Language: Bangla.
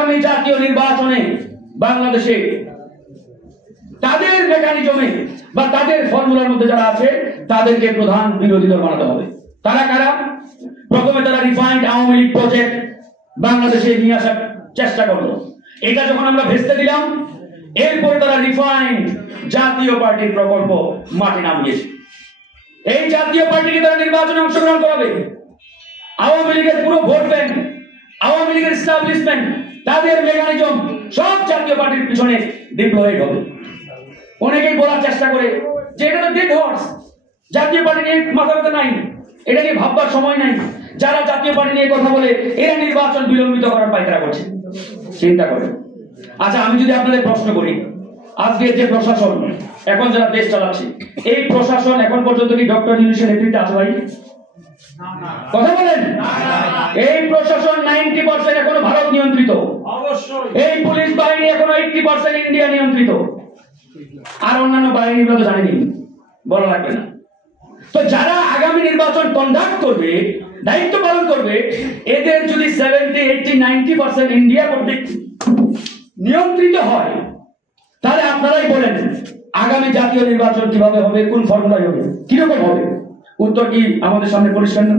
আগামী জাতীয় নির্বাচনে বাংলাদেশে তাদের মেকানিজমে বা তাদের ফর্মুলার মধ্যে যারা আছে তাদেরকে প্রধান বিরোধী দল বানাতে হবে। তারা কারা? প্রথমে তারা রিফাইন্ড আওয়ামী লীগ প্রজেক্ট বাংলাদেশে নিয়ে আসার চেষ্টা করলো। এটা যখন আমরা ভেস্তে দিলাম, এরপরে তারা রিফাইন্ড জাতীয় পার্টির প্রকল্প মাঠে নামিয়েছে। এই জাতীয় পার্টিকে তারা নির্বাচনে অংশগ্রহণ করাবে। আওয়ামী লীগের পুরো ভোট ব্যাংক, আওয়ামী লীগের এস্টাবলিশমেন্ট, তাদের মেকানিজম সব জাতীয় পার্টির পিছনে ডিপ্লয়েড হবে। অনেকেই বলার চেষ্টা করে যে এটা তো ডেড হর্স, জাতীয় পার্টি নিয়ে মাথা ব্যথা নাই, এটা নিয়ে ভাববার সময় নাই। যারা জাতীয় পার্টি নিয়ে কথা বলে এরা নির্বাচন বিলম্বিত করার পায়তারা করছে। চিন্তা করে। আচ্ছা, আমি যদি আপনাদের প্রশ্ন করি, আজকে যে প্রশাসন এখন যারা দেশ চালাচ্ছে, এই প্রশাসন এখন পর্যন্ত কি ডক্টর ইউনূসের নেতৃত্বে আছে ভাই? কথা বলেন। এই প্রশাসন 90% এখনো ভারত নিয়ন্ত্রিত। এই পুলিশ বাহিনী এখনো 80% ইন্ডিয়া নিয়ন্ত্রিত। আর অন্যান্য বাহিনীগুলো তো জানেনি, বলা লাগবে না। তো যারা আগামী নির্বাচন কন্ডাক্ট করবে, দায়িত্ব পালন করবে, এদের যদি 70, 80, 90% ইন্ডিয়া কর্তৃক নিয়ন্ত্রিত হয়, তাহলে আপনারাই বলেন আগামী জাতীয় নির্বাচন কিভাবে হবে, কোন ফর্মুলায় হবে, কিরকম হবে? উত্তর কি আমাদের সামনে পরিষ্কার না?